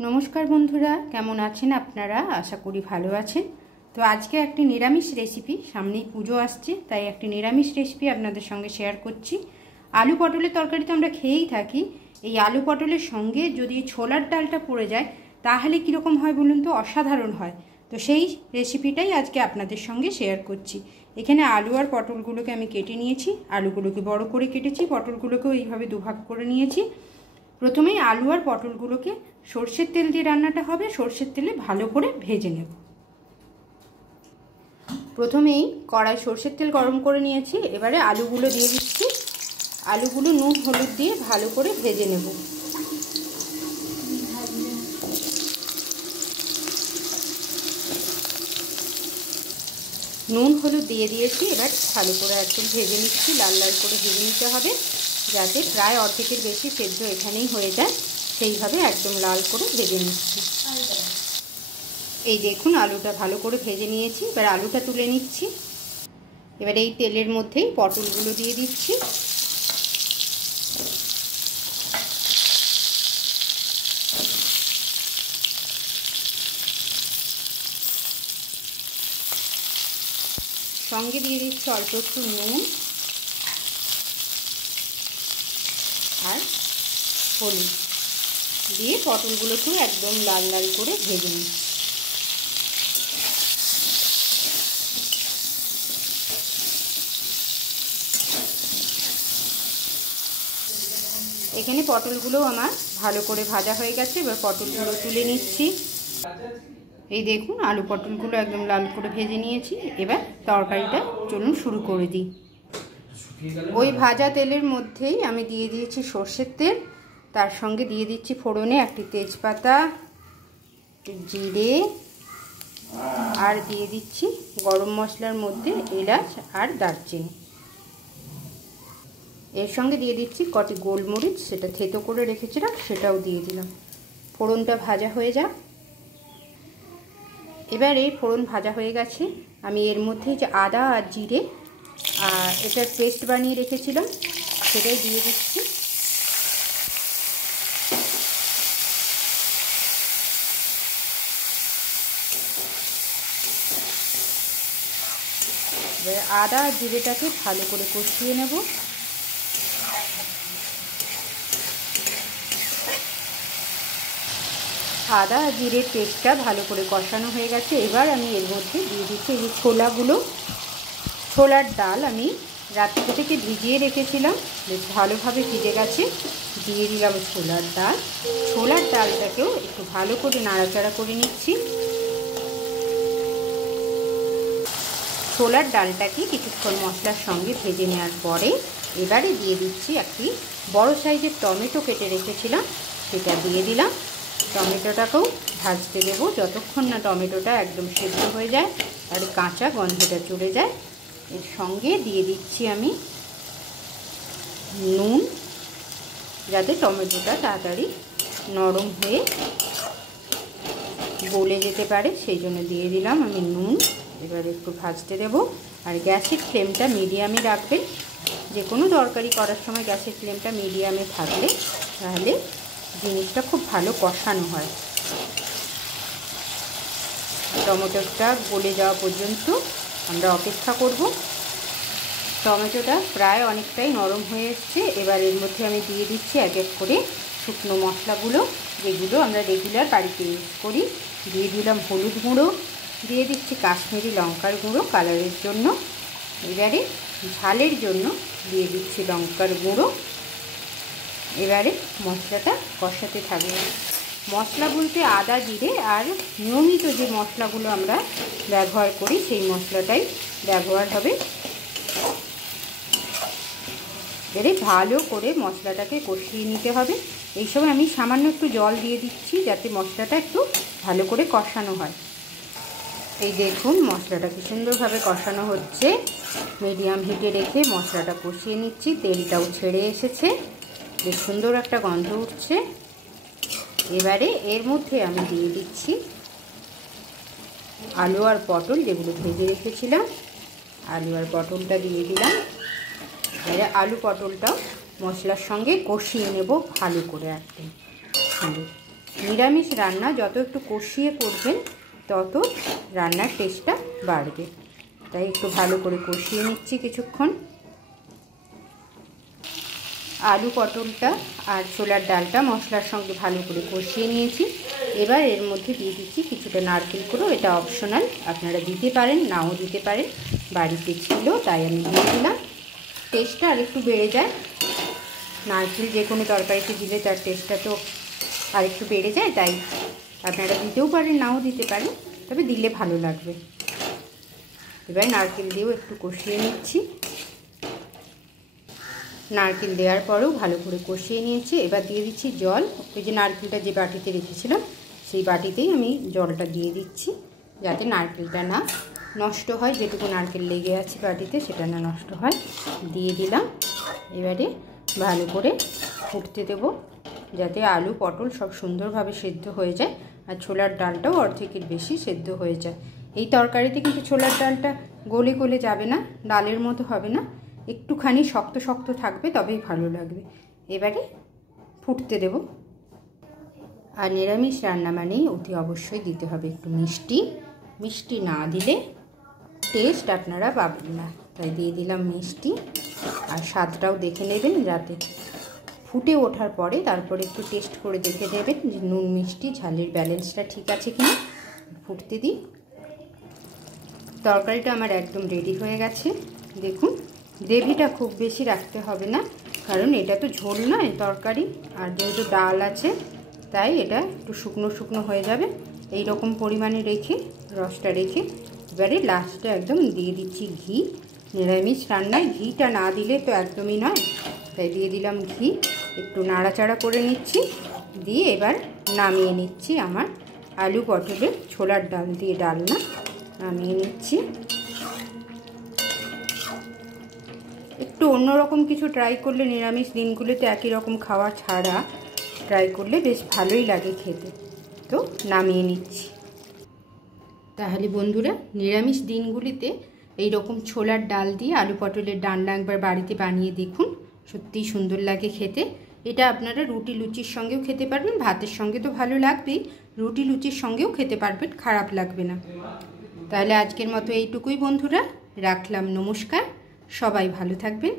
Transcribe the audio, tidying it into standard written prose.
नमस्कार बंधुरा केमन आছেন আপনারা आशा करी भालो आছেন। तो आज के एक निरामिष रेसिपि सामने पुजो आसছে তাই एक निरामिष रेसिपि आपनाদের সঙ্গে শেয়ার করছি। आलू पटलेर तरकारी तो আমরা খেয়েই থাকি, এই आलू पटलेर সঙ্গে যদি ছোলার ডালটা পড়ে যায় তাহলে কি রকম হয় বলুন তো, অসাধারণ হয়। তো সেই রেসিপিটাই আজকে আপনাদের সঙ্গে শেয়ার করছি। এখানে আলু আর পটলগুলোকে আমি কেটে নিয়েছি, আলুগুলোকে বড় করে কেটেছি, পটলগুলোকেও এইভাবে দুভাগ করে নিয়েছি। প্রথমেই আলু আর পটলগুলোকে সরষের তেল দিয়ে রান্নাটা হবে, সরষের তেলে ভালো করে ভেজে নেব। প্রথমেই কড়াই সরষের তেল গরম করে নিয়েছি, এবারে আলুগুলো দিয়ে দিচ্ছি। আলুগুলো নুন হলুদ দিয়ে ভালো করে ভেজে নেব। নুন হলুদ দিয়ে দিয়েছি, এবার ভালো করে একদম ভেজে নিচ্ছি। লাল লাল করে ভেজে নিতে হবে যাতে প্রায় অর্ধেকের বেশি সেদ্ধ এখানেই হয়ে যায়, সেইভাবে একদম লাল করে ভেজে নিচ্ছি। এই দেখুন আলুটা ভালো করে ভেজে নিয়েছি, এবার আলুটা তুলে নিচ্ছি। এবার এই তেলের মধ্যেই পটলগুলো দিয়ে দিচ্ছি। সঙ্গে দিয়ে দিচ্ছি অল্প একটু নুন আর হলুদ দিয়ে পটলগুলোকেও একদম লাল লাল করে ভেজে নিচ্ছি। এখানে পটলগুলো আমার ভালো করে ভাজা হয়ে গেছে, এবার পটলগুলো তুলে নিচ্ছি। এই দেখুন আলু পটলগুলো একদম লাল করে ভেজে নিয়েছি। এবার তরকারিটা চলুন শুরু করে দিই। ওই ভাজা তেলের মধ্যেই আমি দিয়ে দিয়েছি সর্ষের তেল, তার সঙ্গে দিয়ে দিচ্ছি ফোড়নে একটি তেজপাতা, জিরে, আর দিয়ে দিচ্ছি গরম মশলার মধ্যে এলাচ আর দারচিনি। এর সঙ্গে দিয়ে দিচ্ছি কটি গোলমরিচ, সেটা থেতো করে রেখেছিলাম, সেটাও দিয়ে দিলাম। ফোড়নটা ভাজা হয়ে যাক। এবার এই ফোড়ন ভাজা হয়ে গেছে, আমি এর মধ্যে যে আদা আর জিরে আর এটার পেস্ট বানিয়ে রেখেছিলাম সেটাই দিয়ে দিচ্ছি। এবার আদা আর জিরেটাকে ভালো করে কষিয়ে নেব। আদা আর জিরের পেস্টটা ভালো করে কষানো হয়ে গেছে। এবার আমি এর মধ্যে দিয়ে দিচ্ছি এই ছোলার ডাল আমি রাত্রি থেকে ভিজিয়ে রেখেছিলাম, বেশ ভালোভাবে ভিজে গেছে। দিয়ে দিলাম ছোলার ডালটাকেও একটু ভালো করে নাড়াচাড়া করে নিচ্ছি। ছোলার ডালটাকে কিছুক্ষণ মশলার সঙ্গে ভেজে নেওয়ার পরে এবারে দিয়ে দিচ্ছি একটি বড় সাইজের টমেটো কেটে রেখেছিলাম, সেটা দিয়ে দিলাম। টমেটোটাকেও ভাজতে দেবো যতক্ষণ না টমেটোটা একদম সেদ্ধ হয়ে যায় আর কাঁচা গন্ধটা চলে যায়। এর সঙ্গে দিয়ে দিচ্ছি আমি নুন, যাতে টমেটোটা তাড়াতাড়ি নরম হয়ে গলে যেতে পারে, সেই জন্য দিয়ে দিলাম আমি নুন। এবার একটু ভাজতে দেব, আর গ্যাসের ফ্লেমটা মিডিয়ামে রাখবেন। যে কোনো তরকারি করার সময় গ্যাসের ফ্লেমটা মিডিয়ামে থাকলে তাহলে জিনিসটা খুব ভালো কষানো হয়। টমেটোটা গলে যাওয়া পর্যন্ত আমরা অপেক্ষা করব। টমেটোটা প্রায় অনেকটাই নরম হয়ে এসছে। এবার এর মধ্যে আমি দিয়ে দিচ্ছি এক এক করে শুকনো মশলাগুলো, যেগুলো আমরা রেগুলার বাড়িতে ইউজ করি। দিয়ে দিলাম হলুদ গুঁড়ো, দিয়ে দিচ্ছি কাশ্মীরি লঙ্কার গুঁড়ো কালারের জন্য, এবারে ঝালের জন্য দিয়ে দিচ্ছি লঙ্কার গুঁড়ো। এবারে মশলাটা কষাতে থাকবে। মশলা বলতে আদা জিরে আর নিয়মিত যে মশলাগুলো আমরা ব্যবহার করি সেই মশলাটাই ব্যবহার হবে। এবারে ভালো করে মশলাটাকে কষিয়ে নিতে হবে। এই সময় আমি সামান্য একটু জল দিয়ে দিচ্ছি যাতে মশলাটা একটু ভালো করে কষানো হয়। এই দেখুন মশলাটা কি সুন্দরভাবে কষানো হচ্ছে। মিডিয়াম হিটে রেখে মশলাটা কষিয়ে নিচ্ছি, তেলটাও ছেড়ে এসেছে, বেশ সুন্দর একটা গন্ধ উঠছে। এবারে এর মধ্যে আমি দিয়ে দিচ্ছি আলু আর পটল, যেগুলো ভেজে রেখেছিলাম। আলু আর পটলটা দিয়ে দিলাম। এবারে আলু পটলটাও মশলার সঙ্গে কষিয়ে নেব ভালো করে একদম সুন্দর। নিরামিষ রান্না যত একটু কষিয়ে করবেন তত রান্নার টেস্টটা বাড়বে। তাই একটু ভালো করে কষিয়ে নিচ্ছি কিছুক্ষণ। আলু পটলটা আর ছোলার ডালটা মশলার সঙ্গে ভালো করে কষিয়ে নিয়েছি। এবার এর মধ্যে দিয়ে দিচ্ছি কিছুটা নারকেল কুড়ো। এটা অপশনাল, আপনারা দিতে পারেন নাও দিতে পারেন, বাড়িতে ছিল তাই আমি দিয়ে দিলাম। টেস্টটা আর একটু বেড়ে যায়, নারকেল যে কোনো তরকারিতে দিলে তার টেস্টটা তো আর একটু বেড়ে যায়, তাই আপনারা দিতেও পারেন নাও দিতে পারেন, তবে দিলে ভালো লাগবে। এবার নারকেল দিয়েও একটু কষিয়ে নিচ্ছি। নারকেল দেওয়ার পরেও ভালো করে কষিয়ে নিয়েছি। এবার দিয়ে দিচ্ছি জল। ওই যে নারকেলটা যে বাটিতে রেখেছিলাম সেই বাটিতেই আমি জলটা দিয়ে দিচ্ছি, যাতে নারকেলটা না নষ্ট হয়, যেটুকু নারকেল লেগে আছে বাটিতে সেটা না নষ্ট হয়। দিয়ে দিলাম। এবারে ভালো করে ফুটতে দেবো, যাতে আলু পটল সব সুন্দরভাবে সেদ্ধ হয়ে যায়, আর ছোলার ডালটাও অর্ধেকের বেশি সেদ্ধ হয়ে যায়। এই তরকারিতে কিন্তু ছোলার ডালটা গলে গলে যাবে না, ডালের মতো হবে না, একটুখানি শক্ত শক্ত থাকবে, তবেই ভালো লাগবে। এবারে ফুটতে দেব। আর নিরামিষ রান্না মানেই অতি অবশ্যই দিতে হবে একটু মিষ্টি। মিষ্টি না দিলে টেস্ট আপনারা পাবেন না, তাই দিয়ে দিলাম মিষ্টি। আর স্বাদটাও দেখে নেবেন, যাতে ফুটে ওঠার পরে তারপরে একটু টেস্ট করে দেখে নেবেন যে নুন মিষ্টি ঝালের ব্যালেন্সটা ঠিক আছে কিনা। ফুটতে দিই। তরকারিটা আমার একদম রেডি হয়ে গেছে। দেখুন, গ্রেভিটা খুব বেশি রাখতে হবে না, কারণ এটা তো ঝোল নয় তরকারি, আর যেহেতু ডাল আছে তাই এটা একটু শুকনো শুকনো হয়ে যাবে। এই রকম পরিমাণে রেখে রসটা রেখে এবারে লাস্টে একদম দিয়ে দিচ্ছি ঘি। নিরামিষ রান্নায় ঘিটা না দিলে তো একদমই নয়, তাই দিয়ে দিলাম ঘি। একটু নাড়াচাড়া করে নিচ্ছি, দিয়ে এবার নামিয়ে নিচ্ছি। আমার আলু পটলের ছোলার ডাল দিয়ে ডালনা নামিয়ে নিচ্ছি। একটু অন্যরকম কিছু ট্রাই করলে, নিরামিষ দিনগুলোতে একই রকম খাওয়া ছাড়া ট্রাই করলে বেশ ভালোই লাগে খেতে। তো নামিয়ে নিচ্ছি। তাহলে বন্ধুরা, নিরামিষ দিনগুলিতে এই রকম ছোলার ডাল দিয়ে আলু পটলের ডালনা একবার বাড়িতে বানিয়ে দেখুন, সত্যিই সুন্দর লাগে খেতে। এটা আপনারা রুটি লুচির সঙ্গেও খেতে পারবেন, ভাতের সঙ্গে তো ভালো লাগবেই, রুটি লুচির সঙ্গেও খেতে পারবেন, খারাপ লাগবে না। তাহলে আজকের মতো এইটুকুই বন্ধুরা, রাখলাম। নমস্কার, সবাই ভালো থাকবেন।